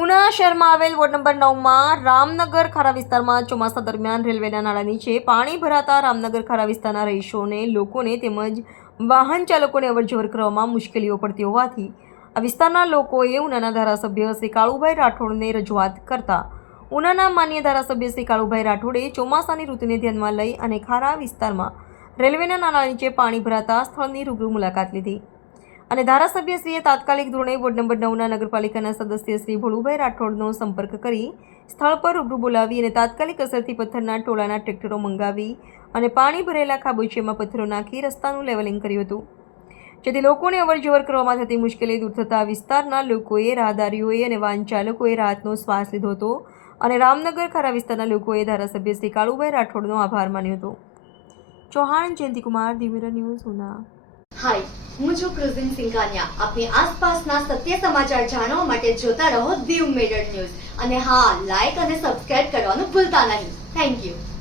ઉના શહેરમાં આવેલ ward number 9માં Ramnagar ખારા વિસ્તારમાં ચોમાસા દરમિયાન રેલવેના નાળા નીચે પાણી ભરાતા રામનગર ખારા વિસ્તારના રહીશોને લોકોને તેમજ વાહન ચાલકોને અવરજવર કરવામાં મુશ્કેલીઓ પડતી હોવાથી આ વિસ્તારના લોકોએ ઉનાના ધારાસભ્ય શ્રી કાળુભાઈ રાઠોડને રજૂઆત કરતા ઉનાના માન્ય ધારાસભ્ય શ્રી કાળુભાઈ રાઠોડે ચોમાસાની ઋતુને ધ્યાનમાં લઈ અને ખારા વિસ્તારમાં રેલવેના નાળા નીચે પાણી ભરાતા સ્થળની રૂબરૂ મુલાકાત લીધી અને ધારાસભ્યશ્રીએ તાત્કાલિક ધોરણે વોર્ડ નંબર 9ના નગરપાલિકાના સદસ્ય શ્રી ભોળુભાઈ રાઠોડનો સંપર્ક કરી સ્થળ પર રૂબરૂ બોલાવી અને તાત્કાલિક અસરથી પથ્થરના ટોળાના ટ્રેક્ટરો મંગાવી અને પાણી ભરેલા ખાબોચિયામાં પથ્થરો નાખી રસ્તાનું લેવલિંગ કર્યું હતું, જેથી લોકોને અવરજવર કરવામાં થતી મુશ્કેલી દૂર થતાં વિસ્તારના લોકોએ, રાહદારીઓએ અને વાહન ચાલકોએ રાહતનો શ્વાસ લીધો હતો અને રામનગર ખારા વિસ્તારના લોકોએ ધારાસભ્ય શ્રી કાળુભાઈ રાઠોડનો આભાર માન્યો હતો. Chauhan Jayantikumar, the Mirror News, Una. Hi, હું છું ક્રુઝિન સિંઘાનિયા. આપની આસપાસના સત્ય સમાચાર જાણવા માટે જોતા રહો ધી મિરર ન્યૂઝ અને હા, લાઈક અને સબસ્ક્રાઇબ કરવાનું ભૂલતા નહીં. Thank you.